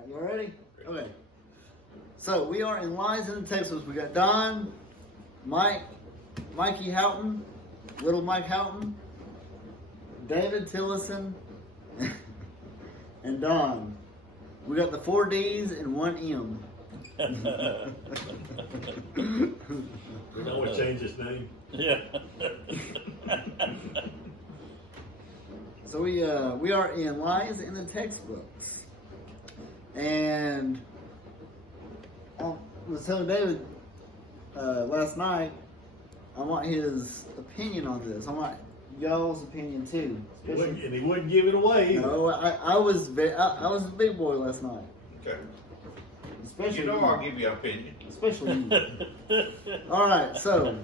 All right, you all ready? Okay. So we are in Lions in Texas. We got Don, Mikey Houghton, Little Mike Houghton, David Tillison, and Don. We got the 4 D's and 1 M. We always change his name. Yeah. So we are in Lions in the Textbooks, and I was telling David last night I want his opinion on this. I want y'all's opinion too. And he wouldn't give it away either. No, I was a big boy last night. Okay. Especially You know I'll give you an opinion. Especially you. All right, so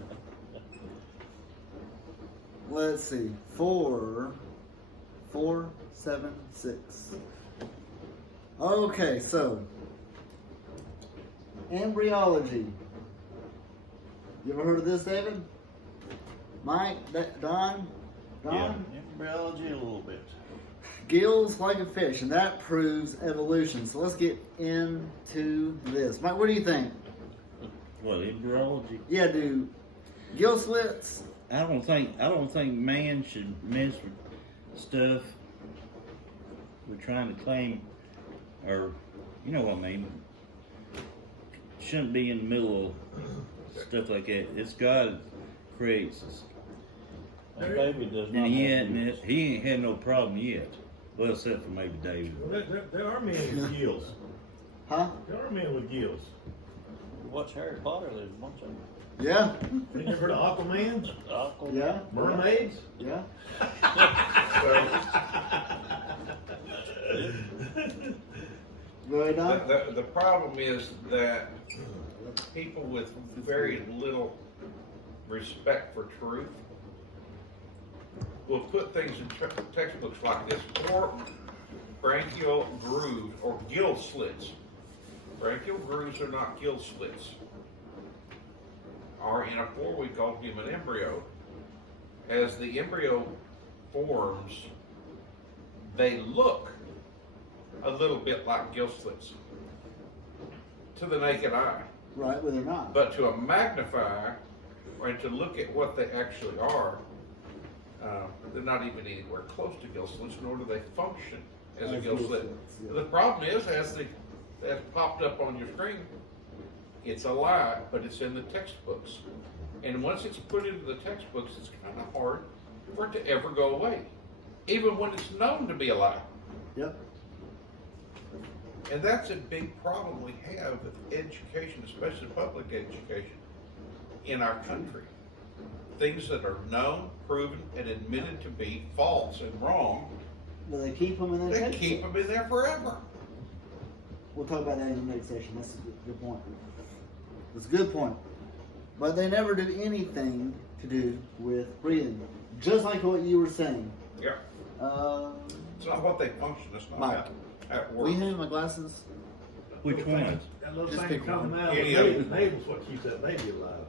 let's see. 4, 7, 6. Okay, so embryology. You ever heard of this, David? Mike, Don? Yeah, embryology a little bit. Gills like a fish, and that proves evolution. So let's get into this. Mike, what do you think? What, embryology? Yeah, do gill slits? I don't think man should mess with stuff we're trying to claim, or you know what I mean. Shouldn't be in the middle of stuff like that. It's God creates us. My baby does not. And he have ain't had no problem yet. Well, except for maybe David. Well, there are men with gills. Huh? There are men with gills. You watch Harry Potter, there's a bunch of them. Yeah. You never heard of Aquaman? Aqua. Yeah. Mermaids? Yeah. Go ahead, Don. The problem is that people with very little respect for truth will put things in textbooks like this, or branchial grooves or gill slits. Branchial grooves are not gill slits. Are in a 4-week-old human embryo. As the embryo forms, they look a little bit like gill slits to the naked eye. Right, but they're not. But to a magnify and to look at what they actually are, they're not even anywhere close to gill slits, nor do they function as a gill slit. Yeah. The problem is, as popped up on your screen, it's a lie, but it's in the textbooks. And once it's put into the textbooks, it's kind of hard for it to ever go away, even when it's known to be a lie. Yep. And that's a big problem we have with education, especially public education in our country. Things that are known, proven, and admitted to be false and wrong, But they keep them in they their keep them in there forever. We'll talk about that in the next session. That's a good point. That's a good point. But they never do anything to do with breathing. Just like what you were saying. Yeah. It's not what they function, it's not Mike, how it will works. you hand me my glasses? Which one? That little Just thing pick coming one. out of Any the of baby's them. navel's what keeps that baby alive.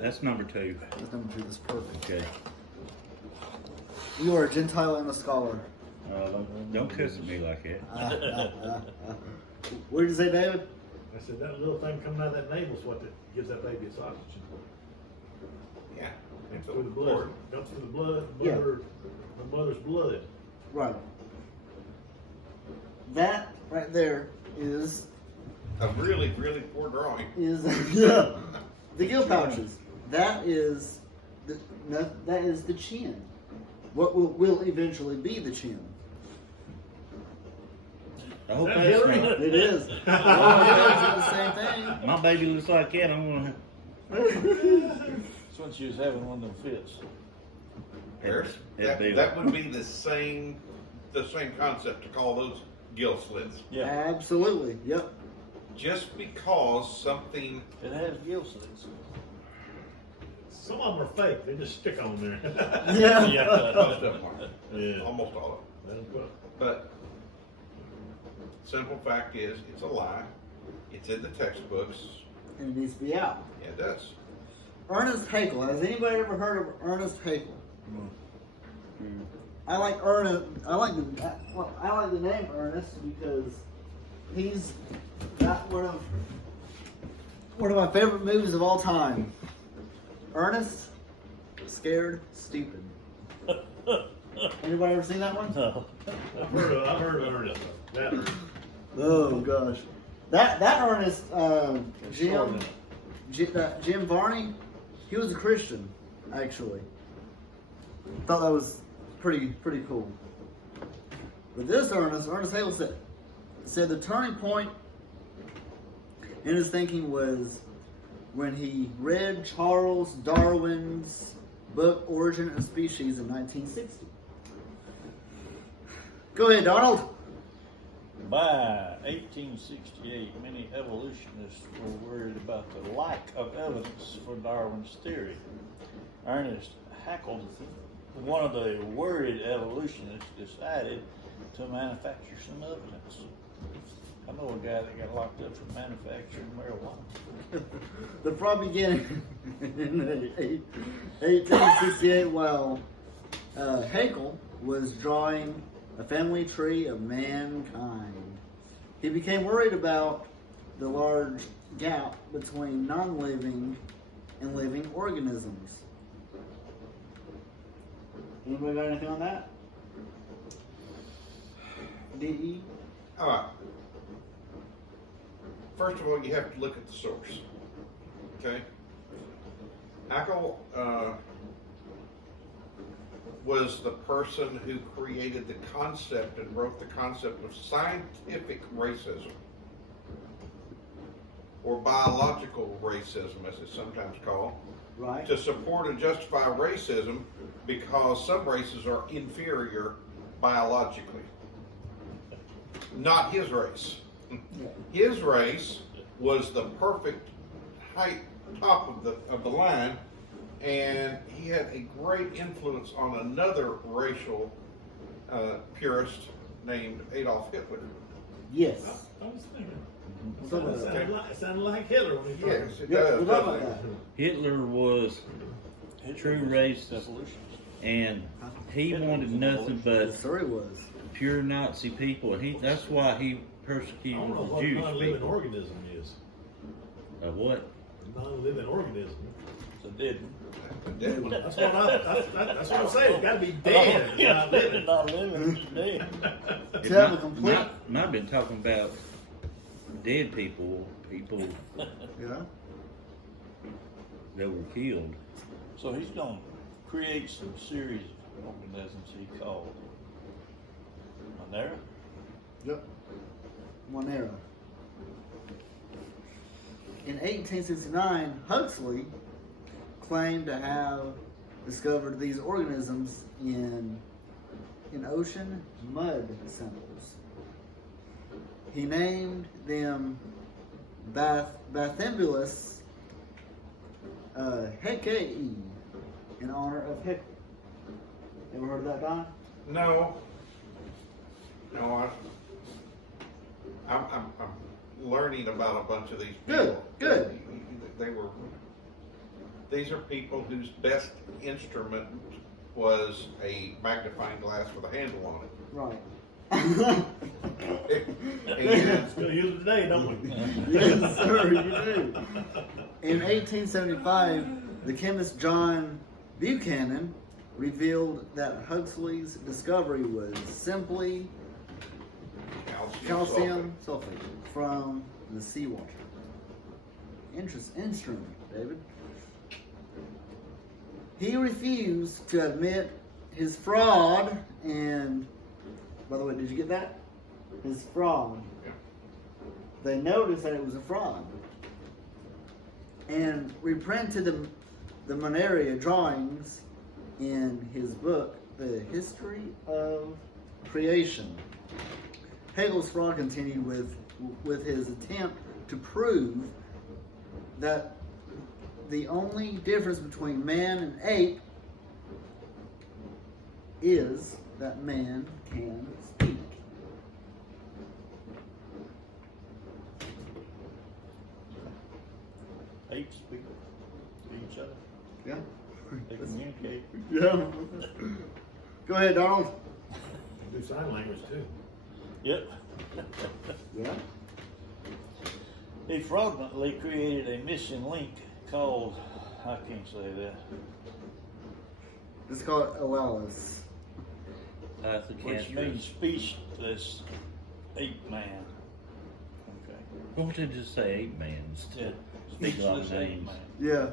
That's number 2. That's number 2. That's perfect. Okay. You are a Gentile and a scholar. Don't cuss at me like that. What did you say, David? I said that little thing coming out of that navel's what gives that baby its oxygen. Yeah. Comes through the blood. Comes through the blood, Yeah. the mother's blood. Right. That right there is A really, really poor drawing. yeah, the gill pouches. That is the chin. What will eventually be the chin. I hope That that's Hillary? not. It is. Oh, yeah, it's the same thing. My baby looks like that. I'm gonna. That's when she was having one of them fits. There's, It'd be that would be the same concept to call those gill slits. Yeah, Absolutely. Yep. Just because something, it has gill slits. Some of them are fake. They just stick on there. Yeah. most of them are, Yeah. almost all of them. That's what- But simple fact is, it's a lie. It's in the textbooks. And it needs to be out. Yeah, it does. Ernest Haeckel. Has anybody ever heard of Ernest Haeckel? I like Ernest. I like the name Ernest because he's got one of my favorite movies of all time. Ernest, Scared, Stupid. Anybody ever seen that one? No. I've heard of Ernest. That Ernest. Oh gosh, that Ernest, Short Jim Varney, he was a Christian, actually. Thought that was pretty cool. But this Ernest Hale said the turning point in his thinking was when he read Charles Darwin's book Origin of Species in 1960. Go ahead, Donald. By 1868, many evolutionists were worried about the lack of evidence for Darwin's theory. Ernest Haeckel, one of the worried evolutionists, decided to manufacture some evidence. I know a guy that got locked up for manufacturing marijuana. The problem began in 1868 while Haeckel was drawing a family tree of mankind. He became worried about the large gap between non-living and living organisms. Anybody got anything on that? D.E.? All right. First of all, you have to look at the source. Okay? Haeckel was the person who created the concept and wrote the concept of scientific racism, or biological racism, as it's sometimes called, Right. to support and justify racism because some races are inferior biologically. Not his race. His race was the perfect height, top of the line, and he had a great influence on another racial purist named Adolf Hitler. Yes. I was thinking. Something It like that. sounded like Hitler when he talked. Yes, it Yeah, does. we'll talk about that. Hitler was true racist, Evolutionists. and he Hitler wanted was an nothing but Yes, sir, he was. pure Nazi people. That's why he I persecuted don't know the what a Jewish non-living people. organism is. What? A non-living organism. So did. That's what I'm saying. It's got to be dead. It's not living. Not living, it's dead. It To have a might- complete- might been talking about dead people Yeah. that were killed. So he's going to create some series of organisms he called Monera. Yep. Monera. In 1869, Huxley claimed to have discovered these organisms in ocean mud samples. He named them Bathymbulus Heckei in honor of Hector. Ever heard of that, Don? No, I'm learning about a bunch of these people. Good. These are people whose best instrument was a magnifying glass with a handle on it. Right. And Still use it today, don't we? Yes, sir, you do. In 1875, the chemist John Buchanan revealed that Huxley's discovery was simply calcium sulfate from the seawater. Instrument, David. He refused to admit his fraud, and by the way, did you get that? His fraud. Yeah. They noticed that it was a fraud and reprinted the Monera drawings in his book, The History of Creation. Hegel's fraud continued with his attempt to prove that the only difference between man and ape is that man can speak. Apes speak to each other. Yeah. They communicate. Yeah. Go ahead, Donald. Do sign language too. Yep. Yeah. He fraudulently created a missing link called, I can't say that, It's called Alalis. That's the which cancer. means speechless ape man. Okay. What did you say, ape man? Yeah. Speak a lot of Speechless ape names. man. Yeah.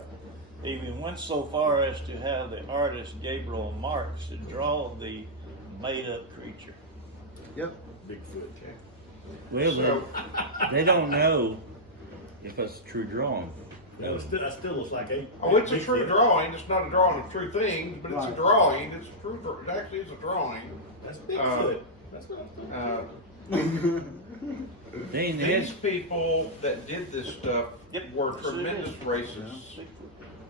He even went so far as to have the artist Gabriel Marx to draw the made-up creature. Yep. Bigfoot, yeah. Well, So- they don't know if that's a true drawing. That still looks like a. Oh, it's a true drawing. It's not a drawing of true things, but it's a Right. drawing. It's a true. It actually is a drawing. That's Bigfoot. That's not. They ain't These had, people that did this stuff Yep. were Yes, it tremendous is. racists,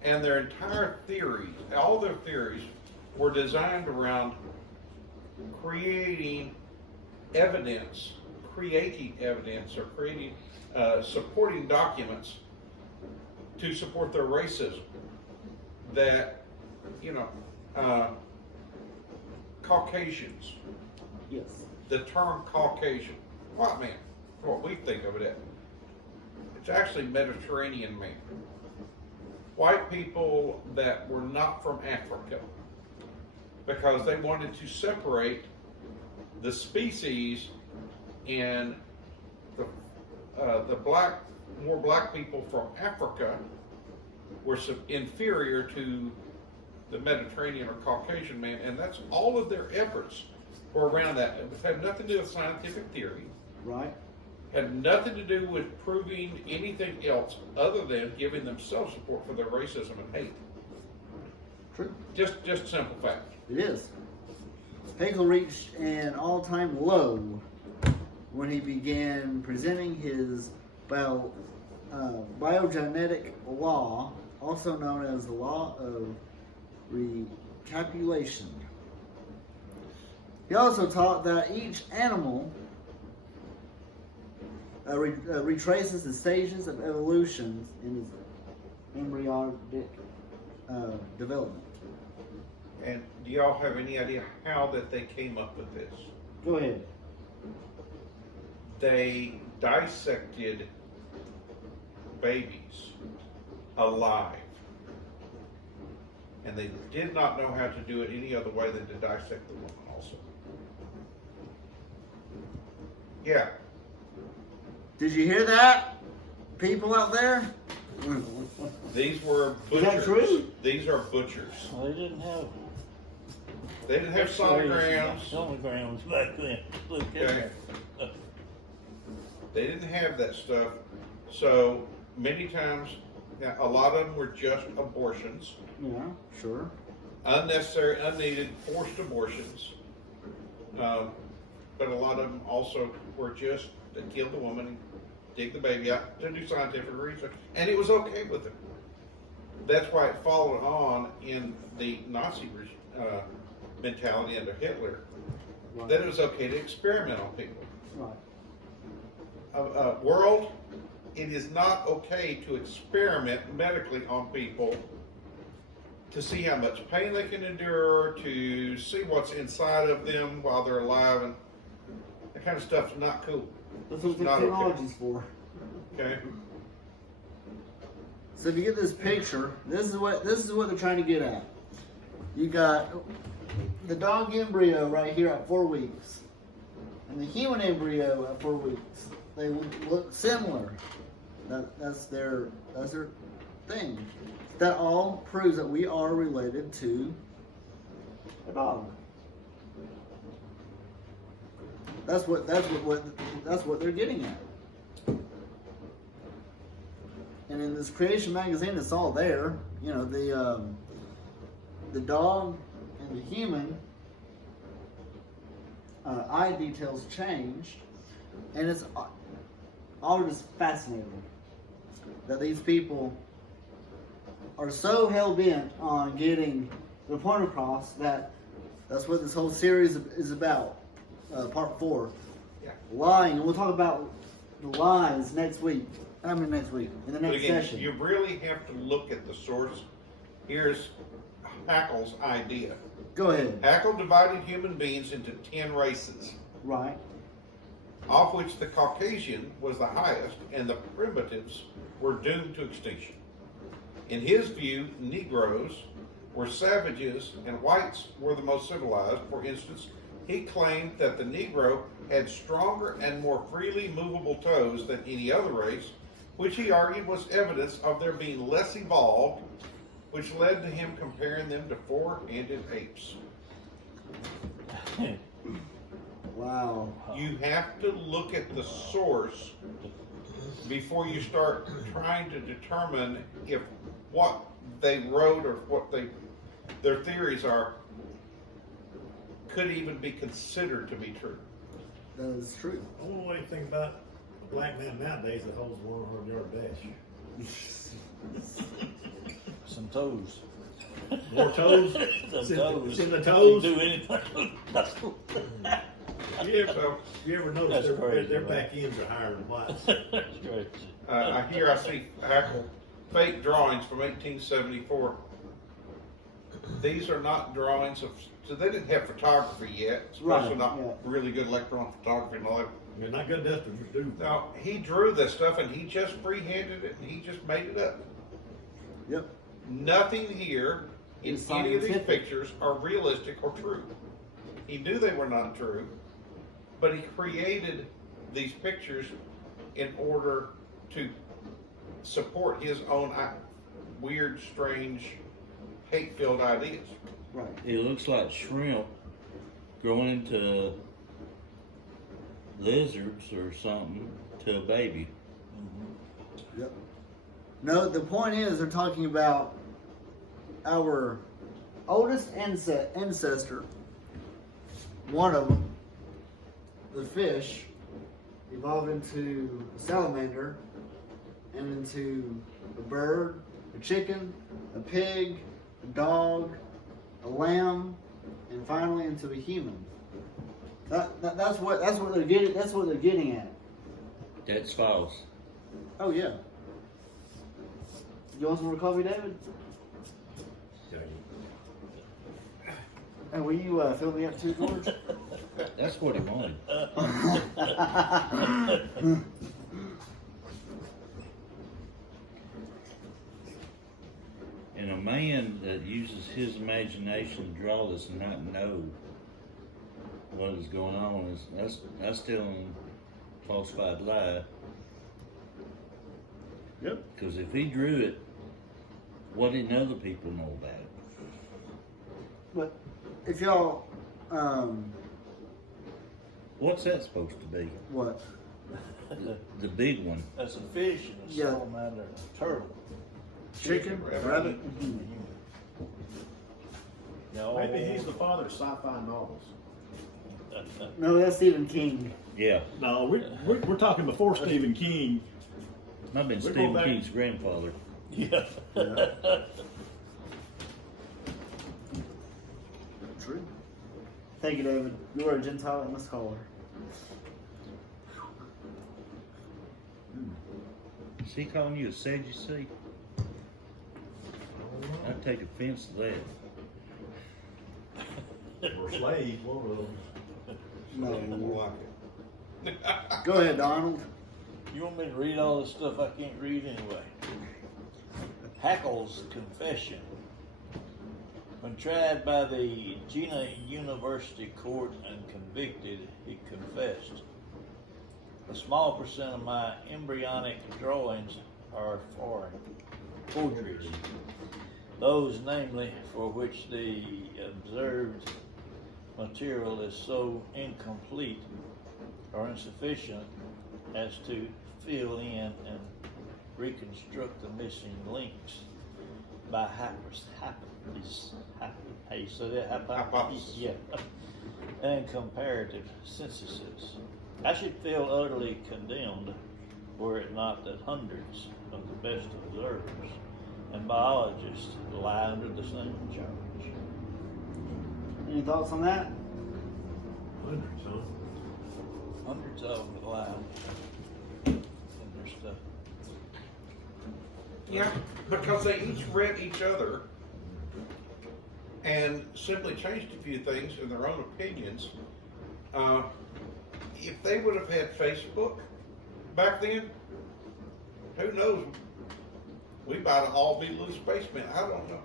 and their entire theories, all their theories, were designed around creating evidence or creating supporting documents to support their racism. That, you know, Caucasians, Yes. the term Caucasian, white man, what we think of it as. It's actually Mediterranean man. White people that were not from Africa, because they wanted to separate the species, and the more black people from Africa were inferior to the Mediterranean or Caucasian man, and that's all of their efforts were around that. It had nothing to do with scientific theory, Right. had nothing to do with proving anything else other than giving themselves support for their racism and hate. True. Just simple fact. It is. Hegel reached an all-time low when he began presenting his biogenetic law, also known as the law of recapitulation. He also taught that each animal retraces the stages of evolution in its embryonic development. And do y'all have any idea how that they came up with this? Go ahead. They dissected babies alive. And they did not know how to do it any other way than to dissect the woman also. Yeah. Did you hear that, people out there? These were Is that butchers. true? These are butchers. Well, they didn't have They didn't have sonograms. sonograms back then. Look at Okay. that. They didn't have that stuff. So many times, yeah, a lot of them were just abortions, Yeah, sure. unnecessary, unneeded, forced abortions. But a lot of them also were just to kill the woman and dig the baby out to do scientific research, and it was okay with them. That's why it followed on in the Nazi mentality under Hitler, Right. that it was okay to experiment on people. Right. World, it is not okay to experiment medically on people to see how much pain they can endure, to see what's inside of them while they're alive, and that kind of stuff's not cool. That's what the Not okay. technology's for. Okay? So if you get this picture, this is what they're trying to get at. You got the dog embryo right here at 4 weeks, and the human embryo at 4 weeks. They look similar. That's their thing. That all proves that we are related to a dog. That's what they're getting at. And in this Creation magazine, it's all there. You know, the dog and the human eye details changed, and it's all just fascinating that these people are so hell bent on getting the point across that that's what this whole series is about. Part 4, Yeah. lying, and we'll talk about the lies next week. In the But next again, session. you really have to look at the source. Here's Haeckel's idea. Go ahead. Haeckel divided human beings into 10 races. Right. of which the Caucasian was the highest, and the primitives were doomed to extinction. In his view, Negroes were savages and whites were the most civilized. For instance, he claimed that the Negro had stronger and more freely movable toes than any other race, which he argued was evidence of their being less evolved, which led to him comparing them to four-handed apes. Wow. You have to look at the source before you start trying to determine if what they wrote or what their theories are could even be considered to be true. That is true. I don't know anything about a black man nowadays that holds 100-yard dash. Some toes. More toes? The It's in- toes. it's in the They toes? do anything. You ever notice That's their crazy, their man. back ends are higher than whites? That's crazy. Here I see Hackle fake drawings from 1874. These are not drawings of, so they didn't have photography yet, especially Right, not yeah. really good electron photography and all that. They're not good enough to do. No, he drew this stuff and he just freehanded it and he just made it up. Yep. Nothing here in It's any of these scientific. pictures are realistic or true. He knew they were not true, but he created these pictures in order to support his own weird, strange, hate-filled ideas. Right. It looks like shrimp growing into lizards or something to a baby. Yep. No, the point is they're talking about our oldest ancestor. One of them, the fish, evolved into a salamander, and into a bird, a chicken, a pig, a dog, a lamb, and finally into a human. That's what they're getting. That's what they're getting at. That's false. Oh yeah. You want some more coffee, David? And will you fill me up too, George? That's what he wanted. And a man that uses his imagination to draw this and not know what is going on that's still a falsified lie. Yep. Because if he drew it, what didn't other people know about it? But if y'all, What's that supposed to be? what? The big one. That's a fish and a Yeah. salamander and a turtle. Chicken, rabbit. No, Maybe he's the father of sci-fi novels. No, that's Stephen King. Yeah. No, we're talking before Stephen King. Might have been We go Stephen back- King's grandfather. Yeah. True. Thank you, David. You are a Gentile and a scholar. Is he calling you a Sadducee? I take offense to that. Or slave, one of those. No. Go ahead, Donald. You want me to read all this stuff I can't read anyway? Hackle's confession. When tried by the Jena University Court and convicted, he confessed. A small percent of my embryonic drawings are forgeries. Those, namely, for which the observed material is so incomplete or insufficient as to fill in and reconstruct the missing links by hypothesis. Yeah, and comparative synthesis. I should feel utterly condemned were it not that hundreds of the best observers and biologists lie under the same charge. Any thoughts on that? Hundreds, huh? Hundreds of them lie in their stuff. Yeah, because they each read each other and simply changed a few things in their own opinions. if they would have had Facebook back then, who knows? We might have all been little spacemen. I don't know.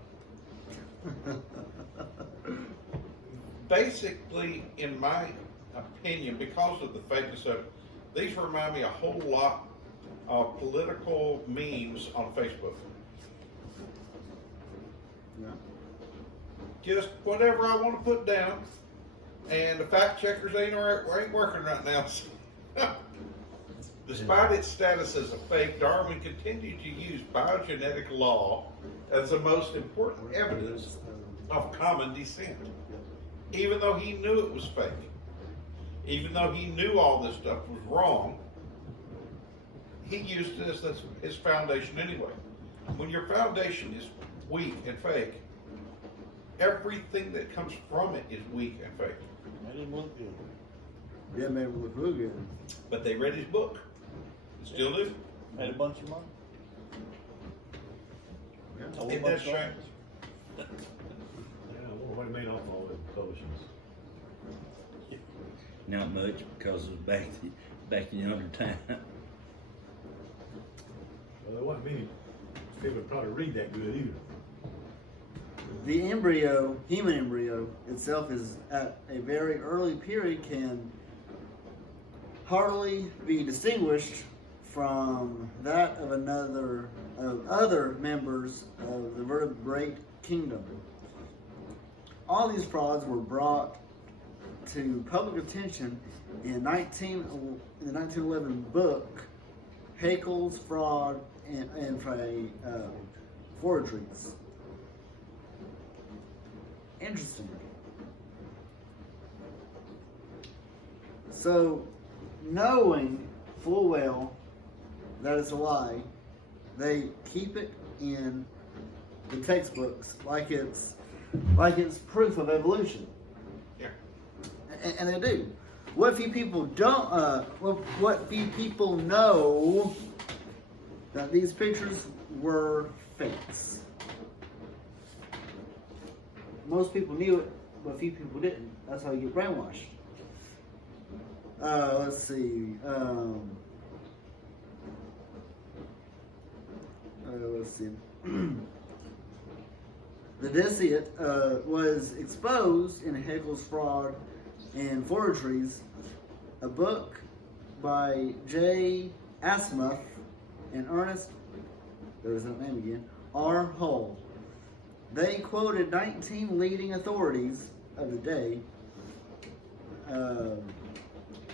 Basically, in my opinion, because of the fakeness of it, these remind me a whole lot of political memes on Facebook. Yeah. Just whatever I want to put down, and the fact checkers ain't working right now. Despite its status as a fake, Darwin continued to use biogenetic law as the most important evidence of common descent. Even though he knew it was fake, even though he knew all this stuff was wrong, he used it as his foundation anyway. When your foundation is weak and fake, everything that comes from it is weak and fake. Made him look good. Yeah, maybe it look real good. But they read his book. Still do. Made a bunch of money. Yeah. A whole Isn't bunch that of strange? Yeah, I wonder what he made off all the publishings. Not much because it was back in younger time. Well, there wasn't many people that probably read that good either. The embryo, human embryo itself, is at a very early period can hardly be distinguished from that of other members of the vertebrate kingdom. All these frauds were brought to public attention in the 1911 book Haeckel's Fraud and Forgeries. Interesting. So, knowing full well that it's a lie, they keep it in the textbooks like it's proof of evolution. Yeah. And they do. What few people don't, what few people know that these pictures were fakes. Most people knew it, but few people didn't. That's how you get brainwashed. Let's see. Let's see. The Deciate was exposed in Haeckel's Fraud and Forgeries, a book by J. Asemuth and Ernest, there's that name again, R. Hull. They quoted 19 leading authorities of the day.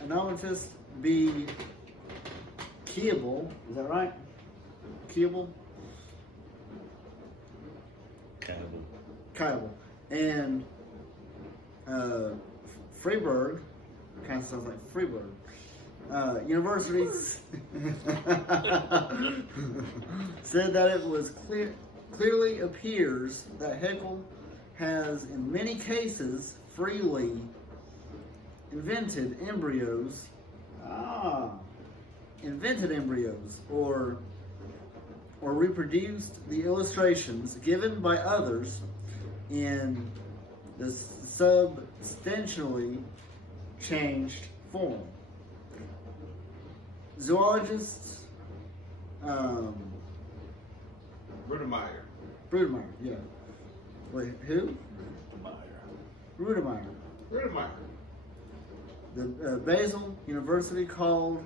Anonymous B. Keeble, is that right? Keeble? Keibel. And Freiburg, kind of sounds like Freiburg. Universities said that it was clearly appears that Haeckel has in many cases freely invented embryos or reproduced the illustrations given by others in the substantially changed form. Zoologists, Rudemeyer. Rudemeyer, yeah. Wait, who? Rudemeyer. Rudemeyer. The Basel University called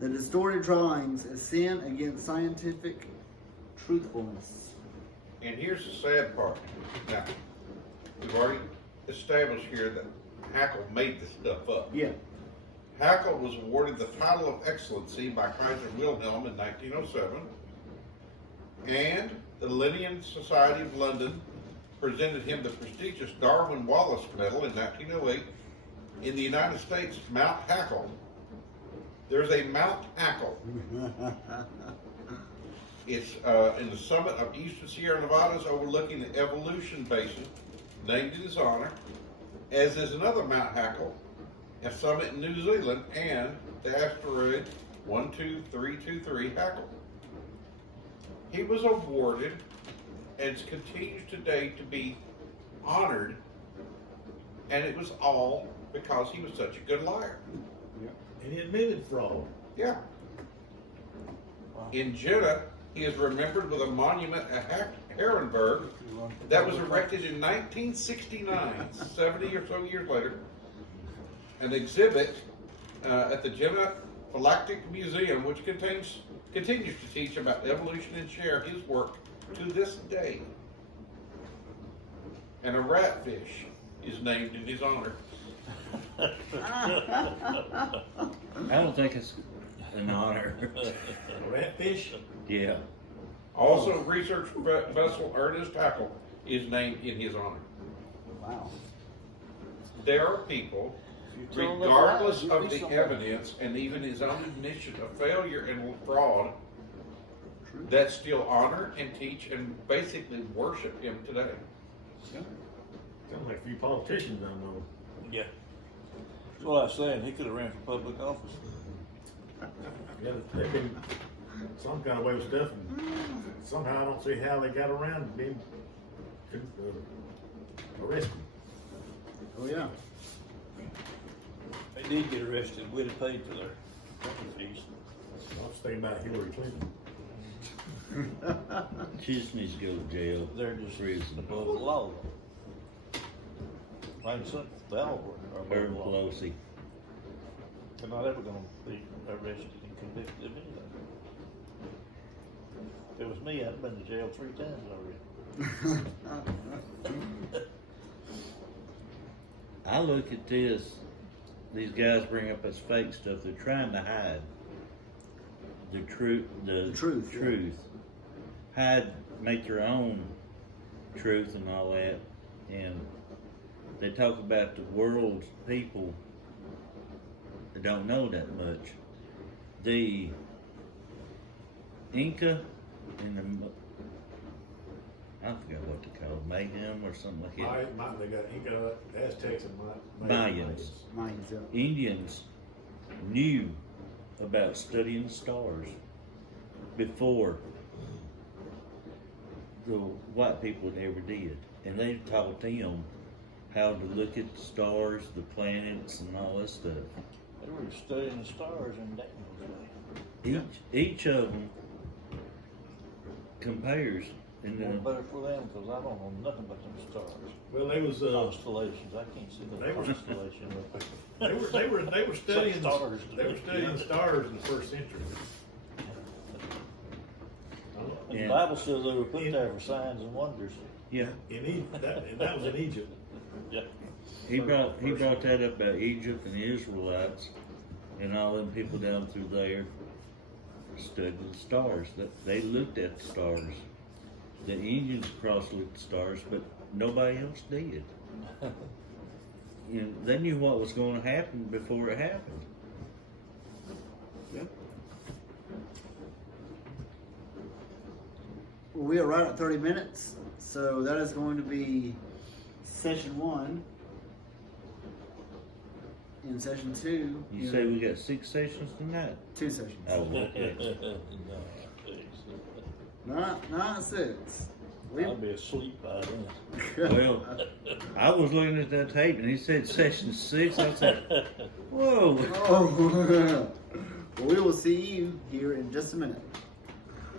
the distorted drawings a sin against scientific truthfulness. And here's the sad part. Now, we've already established here that Haeckel made this stuff up. Yeah. Haeckel was awarded the title of excellency by Kaiser Wilhelm in 1907, and the Linnean Society of London presented him the prestigious Darwin Wallace Medal in 1908. In the United States, Mount Haeckel. There's a Mount Haeckel. It's in the summit of eastern Sierra Nevadas overlooking the Evolution Basin, named in his honor, as is another Mount Haeckel, a summit in New Zealand, and the asteroid 12323 Haeckel. He was awarded and continues today to be honored, and it was all because he was such a good liar. And he admitted fraud. Yeah. In Jeddah, he is remembered with a monument at Herrenberg that was erected in 1969, 70 or so years later. An exhibit at the Jeddah Phylactic Museum, which continues to teach about evolution and share his work to this day. And a ratfish is named in his honor. I don't think it's an honor. Ratfish? Yeah. Also, research vessel Ernest Haeckel is named in his honor. Wow. There are people, regardless of the evidence and even his own admission of failure and fraud, that still honor and teach and basically worship him today. Sounds like a few politicians I know. Yeah. That's what I was saying, he could have ran for public office. Yeah, they've been some kind of way with stuff, and somehow I don't see how they got around being arrested. Oh yeah. They did get arrested, we'd have paid for their fees. I was thinking about Hillary Clinton. She just needs to go to jail. They're just Prison. above the law. Like some, they all are Her above and the law. Pelosi. They're not ever gonna be arrested and convicted of anything. If it was me, I'd have been to jail 3 times already. I look at this, these guys bring up this fake stuff, they're trying to hide the truth, The truth, yeah. Hide, make their own truth and all that, and they talk about the world's people that don't know that much. The Inca and the, I forgot what they call it, Mayhem or something like that. They got Inca, Aztecs, and Mayans. Mine's up. Indians knew about studying stars before the white people ever did. And they taught them how to look at the stars, the planets, and all that stuff. They were studying the stars in Daniel's day. Each of them compares. And More better for them, because I don't know nothing about them stars. Well, they was Constellations, I can't see they no were- constellation. they were studying stars. They were studying stars in the first century. And Yeah. the Bible says they were put there for signs and wonders. yeah, In Egypt, that was in Egypt. Yeah. he brought that up about Egypt and the Israelites and all them people down through there studied the stars. That they looked at the stars. The Indians cross looked at the stars, but nobody else did. You know, they knew what was going to happen before it happened. Yep. Well, we are right at 30 minutes, so that is going to be session 1. In session 2, You say we got 6 sessions tonight? 2 sessions. Oh, okay. Not 6. I'll be asleep by then. Well, I was looking at that tape and he said session 6. I said, whoa. Oh, well, we will see you here in just a minute.